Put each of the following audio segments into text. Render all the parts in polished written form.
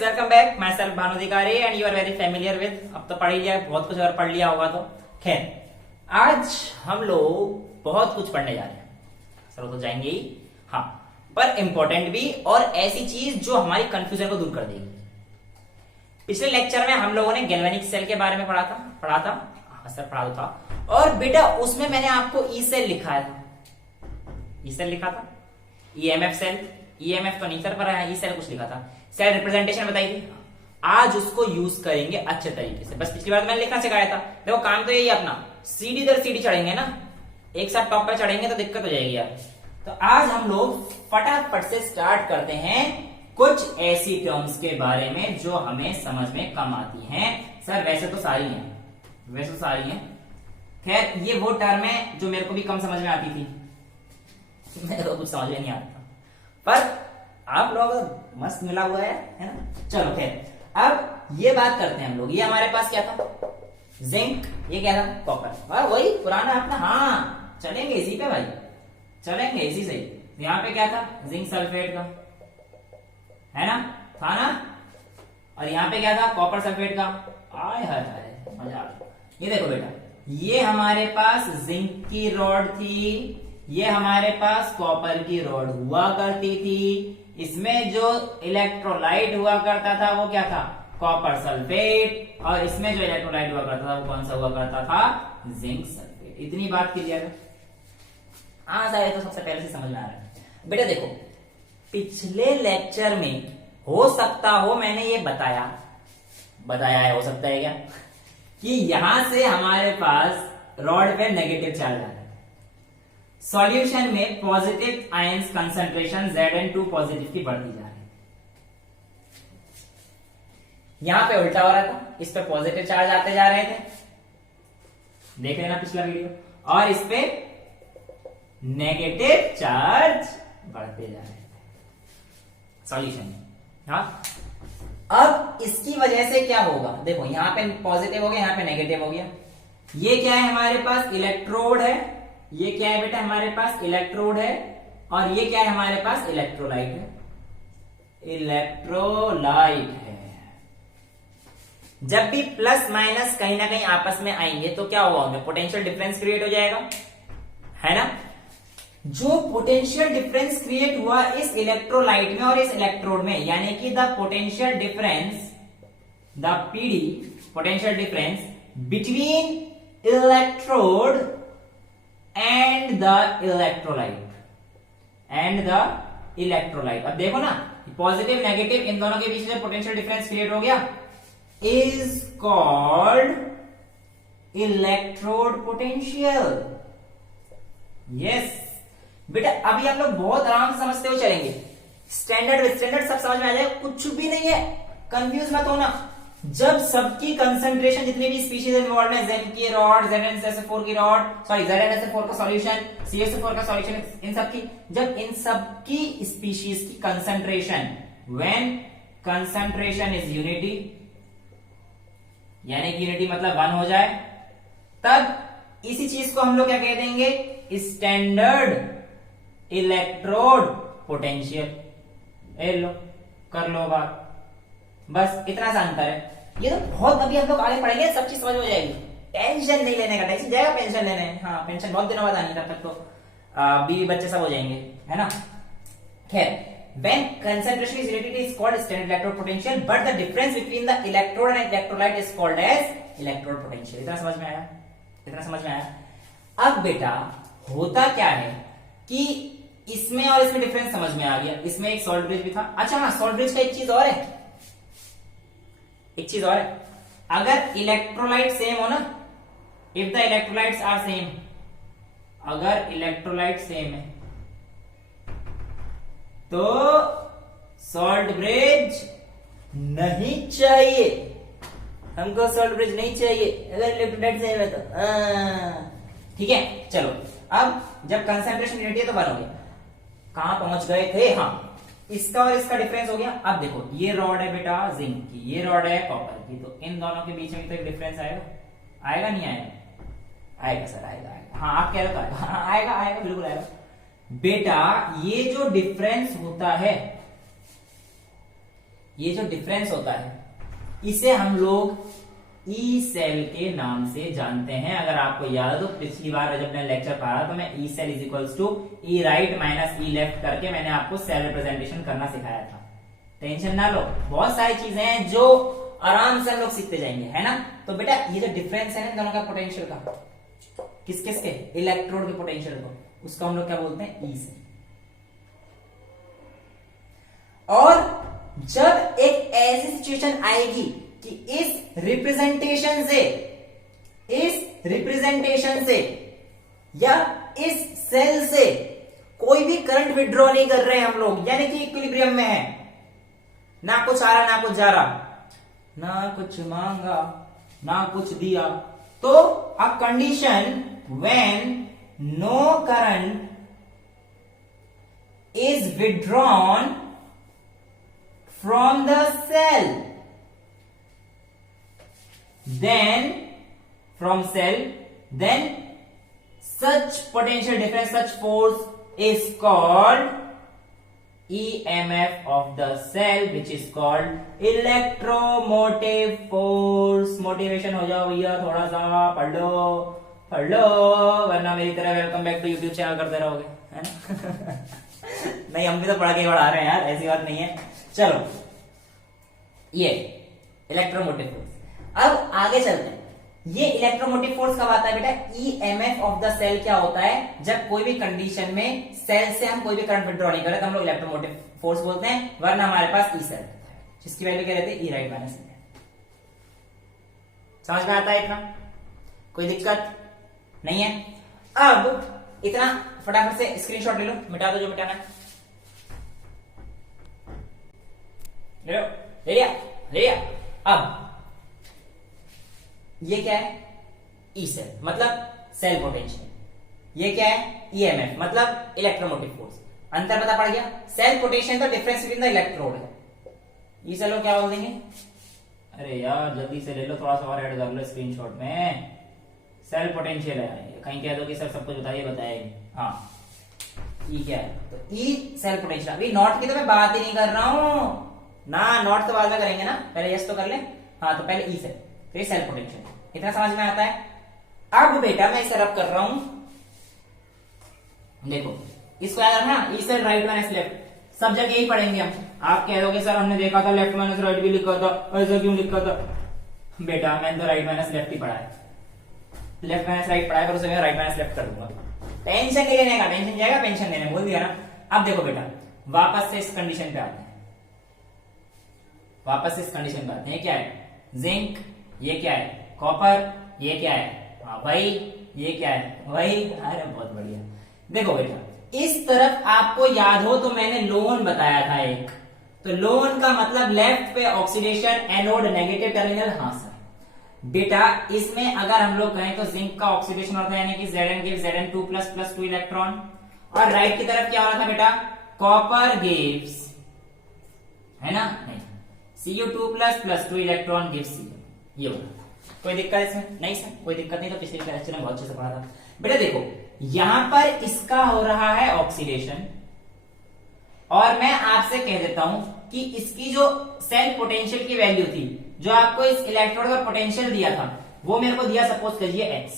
Friends, welcome back. Myself Bhanu Adhikari and you are very familiar with. अब तो पढ़ ही लिया, बहुत कुछ और पढ़ लिया होगा। तो खैर, आज हम लोग बहुत कुछ पढ़ने जा रहे हैं। सर तो जाएंगे ही, हाँ, पर इंपॉर्टेंट भी और ऐसी चीज जो हमारी कंफ्यूजन को दूर कर देगी। पिछले लेक्चर में हम लोगों ने गैल्वेनिक सेल के बारे में पढ़ा था। हाँ सर, पढ़ा था। और बेटा उसमें मैंने आपको ई सेल लिखा था। ई सेल लिखा था, ईएमएफ सेल। ईएमएफ तो नहीं सर पर ई सेल कुछ लिखा था। सेल रिप्रेजेंटेशन बताई थी। आज उसको यूज करेंगे अच्छे तरीके से। बस पिछली बार मैंने लिखना सिखाया था। देखो काम तो यही है अपना, सीढ़ी दर सीढ़ी चढ़ेंगे ना, एक साथ टॉप पर चढ़ेंगे तो दिक्कत हो जाएगी यार। तो आज हम लोग फटाफट से स्टार्ट करते हैं कुछ ऐसी टर्म्स के बारे में जो हमें समझ में कम आती हैं। सर वैसे तो सारी हैं, खैर ये वो टर्म है जो मेरे को भी कम समझ में आती थी। मेरे को कुछ समझ में नहीं आता, पर आप लोग मस्त मिला हुआ है ना। चलो खैर, अब ये बात करते हैं हम लोग। ये हमारे पास क्या था? जिंक। ये क्या था? कॉपर। और वही पुराना अपना, हाँ चलेंगे इसी पे भाई, चलेंगे इसी से। यहाँ पे क्या था? जिंक सल्फेट का, है ना, था ना। और यहाँ पे क्या था? कॉपर सल्फेट का। आय हाय हाय, मजा आ गया। ये देखो बेटा, ये हमारे पास जिंक की रॉड थी, ये हमारे पास कॉपर की रॉड हुआ करती थी। इसमें जो इलेक्ट्रोलाइट हुआ करता था वो क्या था? Copper sulphate. और इसमें जो इलेक्ट्रोलाइट हुआ करता था वो कौन सा हुआ करता था? Zinc sulphate. इतनी बात क्लियर है? हाँ सर, ये तो सबसे पहले से समझ में आ रहा है। बेटा देखो, पिछले लेक्चर में हो सकता हो मैंने ये बताया है, हो सकता है क्या, कि यहां से हमारे पास रॉड पे नेगेटिव चार्ज आ रहा है। सॉल्यूशन में positive ions concentration Zn2 positive की बढ़ती जा रही है। यहां पे उल्टा हो रहा था, इस पे पॉजिटिव चार्ज आते जा रहे थे, देख लेना पिछला वीडियो। और इस पे नेगेटिव चार्ज बढ़ते जा रहे थे सॉल्यूशन में। हाँ, अब इसकी वजह से क्या होगा? देखो यहां पे पॉजिटिव हो गया, यहां पे नेगेटिव हो गया। ये क्या है? हमारे पास इलेक्ट्रोड है। ये क्या है बेटा? हमारे पास इलेक्ट्रोड है। और ये क्या है? हमारे पास इलेक्ट्रोलाइट है। इलेक्ट्रोलाइट है। जब भी प्लस माइनस कहीं ना कहीं आपस में आएंगे तो क्या होगा? उनमें पोटेंशियल डिफरेंस क्रिएट हो जाएगा, है ना। जो पोटेंशियल डिफरेंस क्रिएट हुआ इस इलेक्ट्रोलाइट में और इस इलेक्ट्रोड में, यानी कि the potential difference, the PD, potential difference between electrode and the electrolyte, अब देखो ना, पॉजिटिव नेगेटिव इन दोनों के बीच में पोटेंशियल डिफरेंस क्रिएट हो गया, is called electrode potential. Yes बेटा, अभी हम लोग बहुत आराम से समझते हुए चलेंगे। स्टैंडर्ड सब समझ में आ जाएगा, कुछ भी नहीं है, कंफ्यूज मत होना। जब सबकी कंसंट्रेशन, जितनी भी स्पीशीज इन्वॉल्व है, जेन की रॉड, ZnSO4 की रॉड, सॉरी ZnSO4 का सॉल्यूशन, CSO4 का सॉल्यूशन, इन सबकी, जब इन सबकी स्पीशीज की concentration, when concentration is unity, यानी कि यूनिटी मतलब 1 हो जाए, तब इसी चीज को हम लोग क्या कह देंगे? Standard electrode potential. लो, कर लो बात, बस इतना सा अंतर है। ये तो बहुत, अभी हम लोग आगे पढ़ेंगे, सब चीज समझ हो जाएगी। टेंशन नहीं लेने का, टेंशन जाएगा पेंशन लेने। हाँ, पेंशन बहुत दिनों बाद आनी, तब तक तो बीवी बच्चे सब हो जाएंगे, है ना। खैर, when concentration is related is called standard electrode potential, but the difference between the electrode and electrolyte is called as electrode potential। इतना समझ में आया? अब बेटा होता क्या है कि इसमें और इसमें डिफरेंस समझ में आ गया। इसमें एक सॉल्ट ब्रिज भी था। अच्छा हाँ, सॉल्ट ब्रिज का एक चीज और है, अगर इलेक्ट्रोलाइट सेम हो ना, if the electrolytes are same, अगर इलेक्ट्रोलाइट सेम है तो सॉल्ट ब्रिज नहीं चाहिए, हमको सॉल्ट ब्रिज नहीं चाहिए अगर इलेक्ट्रोलाइट सेम है तो। ठीक है, चलो, अब जब कंसंट्रेशन यूनिटी है तो 1 हो गया। कहां पहुंच गए थे? हाँ, इसका और इसका डिफरेंस हो गया। अब देखो, ये रॉड है बेटा जिंक की, ये रॉड है कॉपर की, तो इन दोनों के बीच में तो एक डिफरेंस आएगा नहीं आएगा? आएगा सर, आएगा। हाँ आप कह रहे हो तो आएगा, बिल्कुल आएगा बेटा। ये जो डिफरेंस होता है, ये जो डिफरेंस होता है इसे हम लोग ई सेल के नाम से जानते हैं। अगर आपको याद है तो पिछली बार जब मैं लेक्चर पढ़ा तो मैं E cell is equals to E right minus E left करके मैंने आपको सेल रिप्रेजेंटेशन करना सिखाया था। टेंशन ना लो, बहुत सारी चीजें हैं जो आराम से हम लोग सीखते जाएंगे, है ना। तो बेटा ये जो डिफरेंस है ना दोनों का पोटेंशियल का, किस किस के, इलेक्ट्रोड के पोटेंशियल को, उसको हम लोग क्या बोलते हैं, ई सेल। और जब एक ऐसी सिचुएशन आएगी कि इस रिप्रेजेंटेशन से या इस सेल से कोई भी करंट विड्रॉ नहीं कर रहे हैं हम लोग, यानी कि इक्विलिब्रियम में है, ना कुछ आ रहा ना कुछ जा रहा, ना कुछ मांगा ना कुछ दिया, तो a condition when no current is withdrawn from the cell, then such potential difference, such force is called EMF of the cell, which is called electromotive force. Motivation हो जाओ भैया, थोड़ा सा पढ़ लो वरना मेरी तरह welcome back to YouTube channel करते रहोगे, है ना। नहीं, हम भी तो पढ़ के पढ़ा रहे हैं यार, ऐसी बात नहीं है। चलो ये इलेक्ट्रोमोटिव फोर्स, अब आगे चलते हैं। ये इलेक्ट्रोमोटिव फोर्स कब आता है बेटा, ईएमएफ ऑफ द सेल क्या होता है, जब कोई भी कंडीशन में सेल से हम कोई भी करंट विड्रॉ नहीं कर रहे तो हम लोग इलेक्ट्रोमोटिव फोर्स बोलते हैं, वरना हमारे पास ई सेल है जिसकी वैल्यू क्या रहती है, ई राइट माइनस ई। समझ में आता है इतना, कोई दिक्कत नहीं है। अब इतना फटाफट से स्क्रीनशॉट ले लो, मिटा दो जो मिटाना है, ले लिया। अब ये क्या है, ई सेल मतलब सेल पोटेंशियल, ये क्या है, ईएमएफ मतलब इलेक्ट्रोमोटिव फोर्स। अंतर पता पड़ गया, सेल पोटेंशियल तो डिफरेंस बिटवीन द इलेक्ट्रोड है, ई सेल को क्या बोल देंगे, अरे यार जल्दी से ले लो, थोड़ा सा और ऐड कर लो स्क्रीनशॉट में, सेल पोटेंशियल है, कहीं कह दो कि सर सब कुछ बताइए। हाँ, ई क्या है, तो ई सेल पोटेंशियल। अभी नॉट की तो मैं बात ही नहीं कर रहा हूं ना, नॉट तो बाद में करेंगे ना, पहले यस तो कर ले। हाँ, तो पहले ई सेल, फिर सेल पोटेंशियल, इतना समझ में आता है। अब बेटा मैं इसे रब कर रहा हूं, देखो इसको याद रखना, E cell right minus left, सब जगह यही पढ़ेंगे हम। आप कह दोगे सर हमने देखा था लेफ्ट माइनस राइट भी लिखा था, ऐसा क्यों लिखा था, बेटा मैंने तो राइट माइनस लेफ्ट ही पढ़ा है, लेफ्ट माइनस राइट पढ़ा है, पर उसे मैं राइट माइनस लेफ्ट कर दूंगा। टेंशन नहीं लेने का, टेंशन जाएगा पेंशन लेने, बोल दिया ना। अब देखो बेटा वापस से इस कंडीशन पे आते हैं, वापस इस कंडीशन पे आते हैं, क्या है, जिंक, ये क्या है, कॉपर, ये क्या है, हाँ भाई ये क्या है, वही, अरे बहुत बढ़िया। देखो बेटा इस तरफ आपको याद हो तो मैंने लोन बताया था एक, तो लोन का मतलब लेफ्ट पे ऑक्सीडेशन, एनोड नेगेटिव टर्मिनल। हाँ सर बेटा इसमें अगर हम लोग कहें तो जिंक का ऑक्सीडेशन होता है, यानी कि Zn gives Zn2 plus 2 electron, और राइट की तरफ क्या हो रहा था बेटा, कॉपर गिव्स, है ना, नहीं, Cu2 plus 2 electron gives Cu, ये हो रहा था। कोई दिक्कत इसमें नहीं सर, कोई दिक्कत नहीं, तो पिछले लेक्चर में बहुत अच्छे से पढ़ा था बेटा। देखो यहां पर इसका हो रहा है ऑक्सीडेशन, और मैं आपसे कह देता हूं कि इसकी जो सेल पोटेंशियल की वैल्यू थी, जो आपको इस इलेक्ट्रोड का पोटेंशियल दिया था, वो मेरे को दिया सपोज करिए x,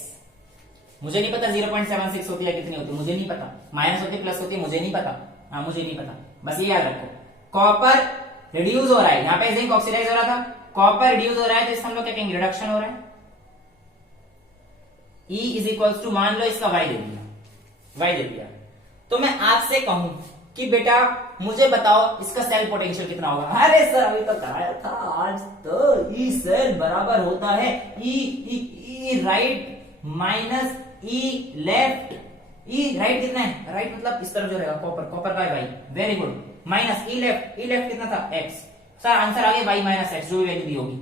मुझे नहीं पता 0.76 होती है कितनी होती, मुझे नहीं पता, माइनस होती प्लस होती मुझे नहीं पता, हाँ मुझे नहीं पता, बस ये याद रखो। कॉपर रिड्यूस हो रहा है, यहाँ पे जिंक ऑक्सीडाइज हो रहा था, कॉपर रिड्यूस हो रहा है, तो इसका हम लोग क्या कहेंगे, रिडक्शन हो रहा है। E इज इक्वल्स टू, मान लो इसका y दे दिया, तो मैं आपसे कहूं कि बेटा मुझे बताओ इसका सेल पोटेंशियल कितना होगा। अरे सर अभी तो कराया था, आज तो ई सेल बराबर होता है ई राइट माइनस ई लेफ्ट। ई राइट कितना है, राइट मतलब इस तरफ जो रहेगा कॉपर का है भाई, very good, minus E left कितना था, एक्स। सर आंसर आ गया वाई माइनस एक्स, जो भी वैल्यू दी होगी।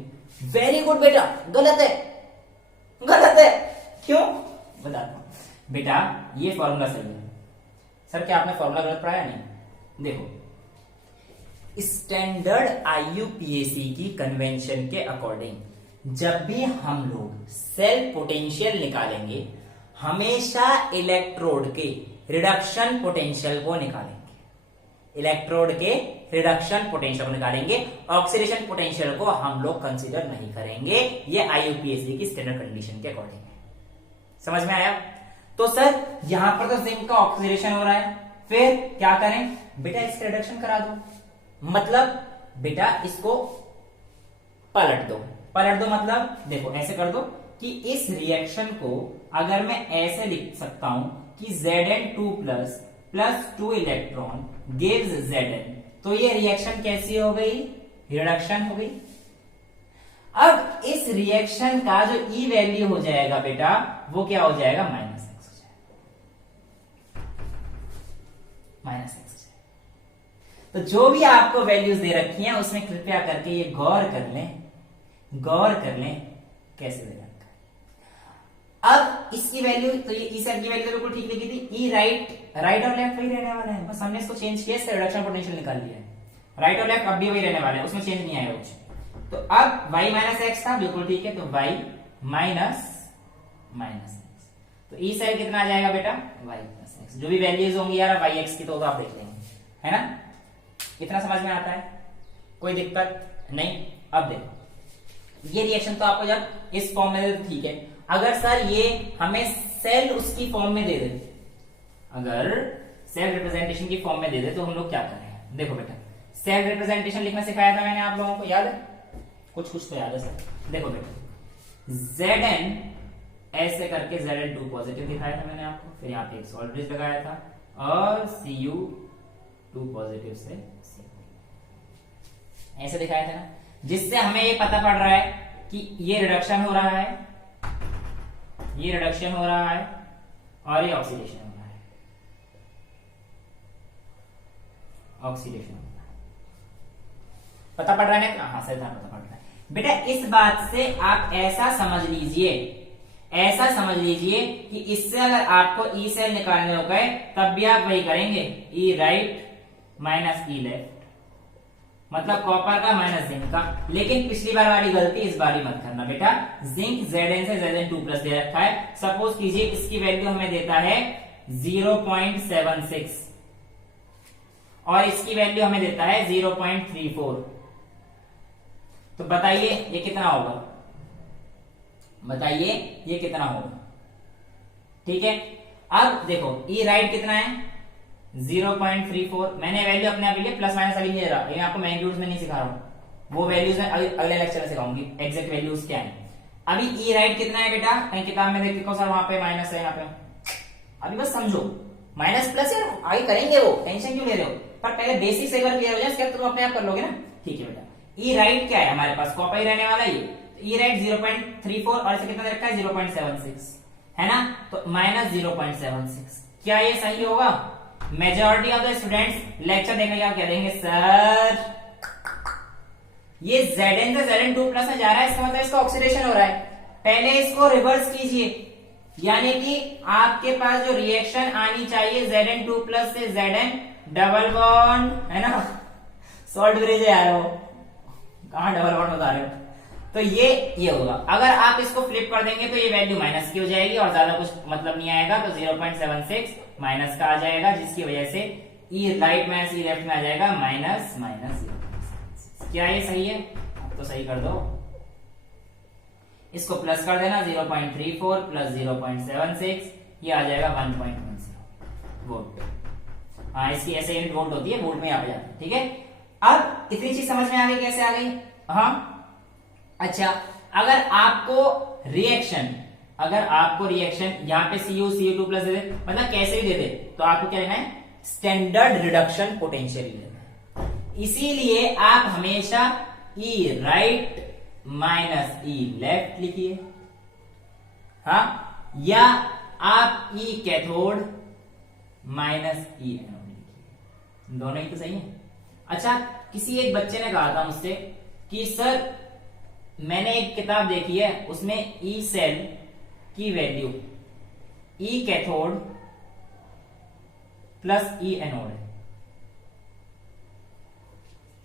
वेरी गुड बेटा, गलत है, क्यों बताता हूं बेटा, ये फॉर्मूला सही है। सर क्या आपने फॉर्मूला गलत पढ़ाया, नहीं, देखो स्टैंडर्ड आईयूपीएसी की कन्वेंशन के अकॉर्डिंग जब भी हम लोग सेल पोटेंशियल निकालेंगे, हमेशा इलेक्ट्रोड के रिडक्शन पोटेंशियल को निकालेंगे। इलेक्ट्रोड के रिडक्शन पोटेंशियल को निकालेंगे, ऑक्सीडेशन पोटेंशियल को हम लोग कंसीडर नहीं करेंगे, ये IUPAC की स्टैंडर्ड कंडीशन के अकॉर्डिंग है। समझ में आया? तो सर यहां पर तो जिंक का ऑक्सीडेशन हो रहा है, फिर क्या करें बेटा, इसका रिडक्शन करा दो, मतलब बेटा इसको पलट दो। पलट दो मतलब देखो ऐसे कर दो कि इस रिएक्शन को अगर मैं ऐसे लिख सकता हूं कि Zn2 plus 2 electron gives Zn, तो ये रिएक्शन कैसी हो गई? रिडक्शन हो गई। अब इस रिएक्शन का जो ई वैल्यू हो जाएगा बेटा, वो क्या हो जाएगा? -x हो जाएगा, -x हो जाएगा। तो जो भी आपको वैल्यूज दे रखी हैं उसमें कृपया करके ये गौर कर लें कैसे दे रखा है। अब इसकी वैल्यू, तो ये ई सेल की वैल्यू तो बिल्कुल ठीक लिखी थी, ई राइट और लेफ्ट वही रहने वाला है, बस हमने इसको चेंज किया, इसका रिडक्शन पोटेंशियल निकाल लिया है। राइट और लेफ्ट अब भी वही रहने वाले हैं, उसमें चेंज नहीं आएगा कुछ। तो अब y -x था, बिल्कुल ठीक है, तो y माइनस x, तो ई सेल कितना आ जाएगा बेटा? y + x। जो भी वैल्यूज होंगी यार yx की तो आप देख लेंगे, है ना? इतना समझ में आता है? कोई दिक्कत नहीं? अब देखो ये रिएक्शन तो आपको जब इस फॉर्म में दे तो ठीक है, अगर सर ये हमें सेल उसकी फॉर्म में दे दे, अगर सेल रिप्रेजेंटेशन की फॉर्म में दे दे तो हम लोग क्या करें? देखो बेटा, सेल रिप्रेजेंटेशन लिखना सिखाया था मैंने आप लोगों को, याद है? कुछ तो याद है सर। देखो बेटा, Zn ऐसे करके Zn2 पॉजिटिव दिखाया था मैंने आपको, फिर यहाँ पे एक सॉल्ट ब्रिज लगाया था और Cu2 पॉजिटिव से ऐसे दिखाया था ना, जिससे हमें ये पता पड़ रहा है कि ये रिडक्शन हो रहा है, ये रिडक्शन हो रहा है और ये ऑक्सीडेशन हो रहा है, ऑक्सीडेशन हो रहा है। पता पड़ रहा है ना? हाँ सर पता पड़ रहा है बेटा। इस बात से आप ऐसा समझ लीजिए कि इससे अगर आपको ई सेल निकालने हो गए तब भी आप वही करेंगे, ई राइट माइनस ई लेफ्ट, मतलब कॉपर का माइनस जिंक का। लेकिन पिछली बार वाली गलती इस बार ही मत करना बेटा। जिंक Zn से Zn2 दे रखा है, सपोज कीजिए इसकी वैल्यू हमें देता है 0.76 और इसकी वैल्यू हमें देता है 0.34, तो बताइए ये कितना होगा? बताइए ये कितना होगा? ठीक है, अब देखो ई राइट कितना है? 0.34। मैंने वैल्यू अपने आप लिए प्लस माइनस अभी नहीं दे रहा, लेकिन आपको मैग्नीट्यूड में नहीं सिखा रहा हूं, वो वैल्यूज में अगले लेक्चर में सिखाऊंगी एग्जैक्ट वैल्यूज क्या है। अभी ई राइट कितना है बेटा? कहीं किताब में देखो सर वहां पे माइनस है, यहाँ पे अभी बस समझो माइनस प्लस है, आगे करेंगे वो, टेंशन क्यों ले रहे हो? पर पहले बेसिक से एक बार क्लियर हो जाए, इसके बाद तुम अपने आप कर लोगे ना। ठीक है बेटा, ई राइट क्या है हमारे पास? कॉपर ही रहने वाला है ये, ई राइट 0.34 और इसे कितना रखा है? 0.76 है ना, तो माइनस 0.76। क्या ये सही होगा? Majority of the students lecture देखने के बाद कह देंगे सर ये Zn से Zn2 प्लस में जा रहा है, इसका मतलब इसका ऑक्सीडेशन हो रहा है। पहले इसको रिवर्स कीजिए, यानी कि आपके पास जो रिएक्शन आनी चाहिए Zn2 प्लस से Zn डबल बॉन्ड, है ना, सॉल्ट ब्रिज है यार, वो कहां डबल बॉन्ड बता रहे हो? तो ये होगा। अगर आप इसको फ्लिप कर देंगे तो ये वैल्यू माइनस की हो जाएगी और ज्यादा कुछ मतलब नहीं आएगा, तो 0.76 माइनस का आ जाएगा, जिसकी वजह से ई राइट माइनस ई लेफ्ट में आ जाएगा माइनस माइनस। क्या ये सही है? अब तो सही कर दो, इसको प्लस कर देना, 0.34 प्लस 0.76 ये आ जाएगा 1.10 वोल्ट। हाँ, इसकी ऐसे यूनिट वोल्ट होती है, वोल्ट में यहाँ पे जाती है। ठीक है, अब इतनी चीज समझ में आ गई, कैसे आ गई? हाँ अच्छा, अगर आपको रिएक्शन यहाँ पे Cu2 प्लस दे दे, मतलब कैसे भी दे दे, तो आपको क्या लेना है? स्टैंडर्ड रिडक्शन पोटेंशियल लेना है। इसीलिए आप हमेशा ई राइट माइनस ई लेफ्ट लिखिए, हाँ, या आप ई कैथोड माइनस ई एनोड लिखिए, दोनों ही तो सही है। अच्छा, किसी एक बच्चे ने कहा था मुझसे कि सर मैंने एक किताब देखी है, उसमें ई सेल की वैल्यू ई कैथोड प्लस ई एनोड है,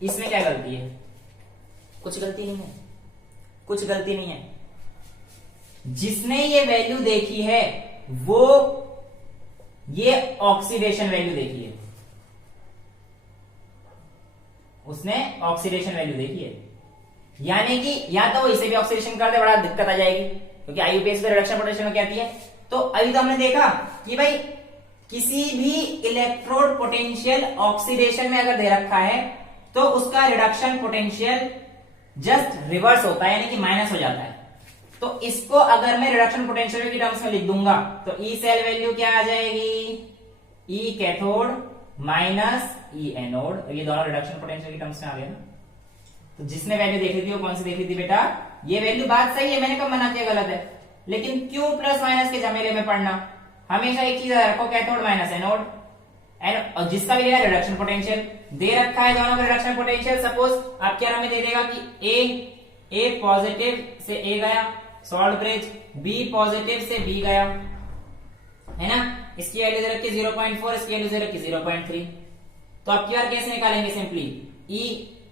इसमें क्या गलती है? कुछ गलती नहीं है। जिसने ये वैल्यू देखी है वो ये ऑक्सीडेशन वैल्यू देखी है, उसने ऑक्सीडेशन वैल्यू देखी है, यानी कि या तो वो इसे भी ऑक्सीडेशन कर दे, बड़ा दिक्कत आ जाएगी, क्योंकि आईयूपीएस में रिडक्शन पोटेंशियल क्या आती है। तो अभी तो हमने देखा कि भाई किसी भी इलेक्ट्रोड पोटेंशियल ऑक्सीडेशन में अगर दे रखा है तो उसका रिडक्शन पोटेंशियल जस्ट रिवर्स होता है, यानी कि माइनस हो जाता है। तो इसको अगर मैं रिडक्शन पोटेंशियल की टर्म्स में लिख दूंगा तो ई सेल वैल्यू क्या आ जाएगी, ई कैथोड माइनस ई एनोड, ये दोनों रिडक्शन पोटेंशियल की टर्म्स में आ गया ना। तो जिसने वैल्यू देखी थी वो कौन सी देखी थी बेटा, ये वैल्यू। बात सही है, मैंने कब मना किया गलत है, लेकिन क्यों प्लस माइनस के झमेले में पढ़ना, हमेशा एक चीज रखो, कैथोड माइनस एनोड, और जिसका भी रिडक्शन पोटेंशियल दे रखा है, दोनों का रिडक्शन पोटेंशियल सपोज आप क्या हमें दे देगा कि ए पॉजिटिव से ए गया सॉल्ट ब्रिज, बी पॉजिटिव से बी गया, है ना। इसकी वैल्यू दे रखी 0.4, इसकी वैल्यू दे रखी 0.3। तो अब की बार कैसे निकालेंगे, सिंपली ई,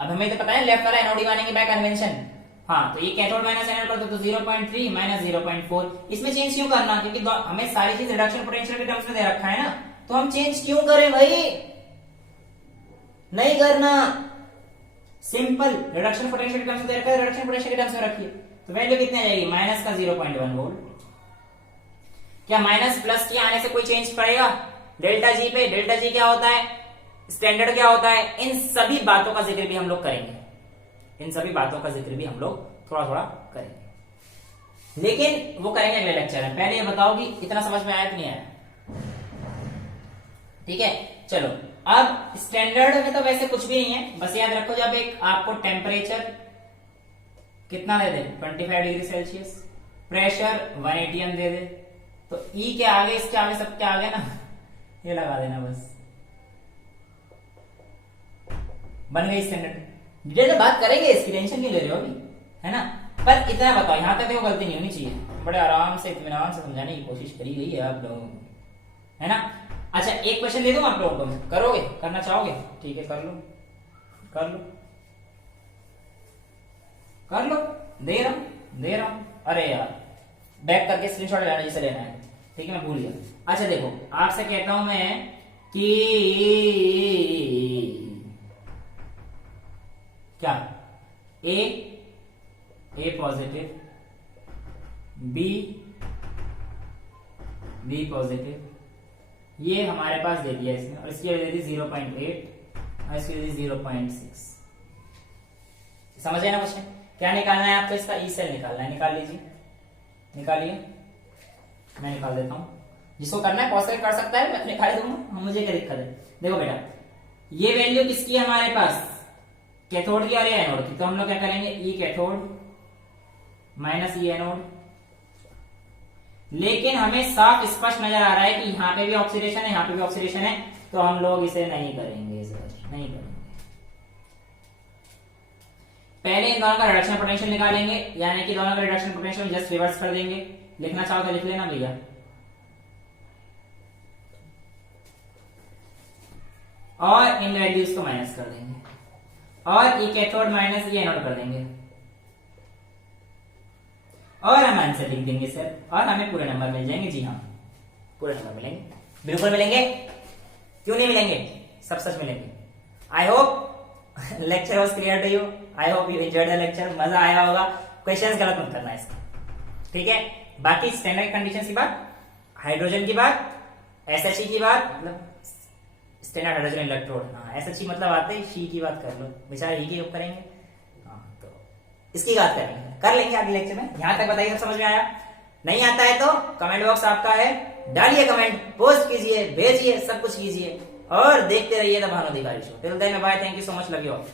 अब हमें तो पता है लेफ्ट वाला एनोड ही मानेंगे बाय कन्वेंशन। हाँ, तो ये कैथोड माइनस एनोड कर दो तो 0.3 माइनस 0.4। इसमें चेंज क्यों करना, क्योंकि हमें सारी चीज रिडक्शन पोटेंशियल के टर्म्स में दे रखा है ना, तो हम चेंज क्यों करें भाई, नहीं करना, सिंपल रिडक्शन पोटेंशियल के टर्म्स में दे रखा है, रिडक्शन पोटेंशियल के टर्म्स में रखिए। तो वैल्यू कितनी आ जाएगी, माइनस का 0.1 वोल्ट। क्या माइनस प्लस के आने से कोई चेंज पड़ेगा डेल्टा जी पे, डेल्टा जी क्या होता है, स्टैंडर्ड क्या होता है, इन सभी बातों का जिक्र भी हम लोग करेंगे, इन सभी बातों का जिक्र भी हम लोग थोड़ा थोड़ा करेंगे, लेकिन वो करेंगे अगले लेक्चर में। पहले ये बताओ कि इतना समझ में आया कि नहीं आया, ठीक है। चलो, अब स्टैंडर्ड में तो वैसे कुछ भी नहीं है, बस याद रखो जब एक आपको टेम्परेचर कितना दे दे 25 डिग्री सेल्सियस, प्रेशर 1 atm दे दे, तो ई के आगे इसके आगे सबके आगे ना ये लगा देना, बस बन गई स्टैंडर्ड। डिटेल में बात करेंगे, इसकी टेंशन क्यों ले रहे हो अभी, है ना। पर इतना बताओ, यहां तक देखो गलती नहीं होनी चाहिए, बड़े आराम से इत्मीनान से समझाने की कोशिश करी गई है आप लोगों को, है ना। अच्छा, एक क्वेश्चन दे दूं आप लोगों को, करोगे, करना चाहोगे, ठीक है कर लो कर लो कर लो, दे रहा हूं। अरे यार बैक करके स्क्रीनशॉट लेना जिसे लेना है, ठीक है, मैं भूल गया। अच्छा देखो, आपसे कहता हूं मैं कि क्या ए पॉजिटिव, बी पॉजिटिव, ये हमारे पास दे दिया इसने, और इसकी वैल्यू दे दी 0.8 और इसकी दे दी 0.6। समझ गए ना क्वेश्चन, क्या निकालना है आपको, इसका ई सेल निकालना है, निकाल लीजिए, निकालिए, मैं निकाल देता हूं, जिसको करना है पॉज कर सकता है, मैं निकाल दूंगा, मुझे क्या दिक्कत है। देखो बेटा, ये वैल्यू किसकी है हमारे पास, कैथोड की और एनोड की, तो हम लोग क्या करेंगे, ई कैथोड माइनस ई एनोड, लेकिन हमें साफ स्पष्ट नजर आ रहा है कि यहां पे भी ऑक्सीडेशन है, यहां पे भी ऑक्सीडेशन है, तो हम लोग इसे नहीं करेंगे, नहीं करेंगे। पहले इन दोनों का रिडक्शन पोटेंशियल निकालेंगे, यानी कि दोनों का रिडक्शन पोटेंशियल जस्ट रिवर्स कर देंगे, लिखना चाहो तो लिख लेना भैया। और इन वैल्यूज को माइनस कर देंगे, और ई कैथोड माइनस ई एनोड कर देंगे, और हम आंसर लिख देंगे सर, और हमें पूरे नंबर मिल जाएंगे। जी हाँ, पूरे नंबर मिलेंगे, बिल्कुल मिलेंगे, क्यों नहीं मिलेंगे, सब सच मिलेंगे। I hope lecture was clear to you, I hope you enjoyed the lecture, मजा आया होगा। क्वेश्चंस गलत मत करना इसका, ठीक है। बाकी स्टैंडर्ड कंडीशन की बात, हाइड्रोजन की बात, SHE की बात, मतलब स्टैंडर्ड हाइड्रोजन इलेक्ट्रोड, हाँ SHE मतलब आते ही शी की बात कर लो, बेचारे ही की योग करेंगे, हाँ तो इसकी बात करेंगे, कर लेंगे आगे लेक्चर में। यहां तक बताइए, सब समझ में आया, नहीं आता है तो कमेंट बॉक्स आपका है, डालिए कमेंट, पोस्ट कीजिए, भेजिए, सब कुछ कीजिए, और देखते रहिए the Bhanu Adhikari show. Till then bye, thank you so much, love you all.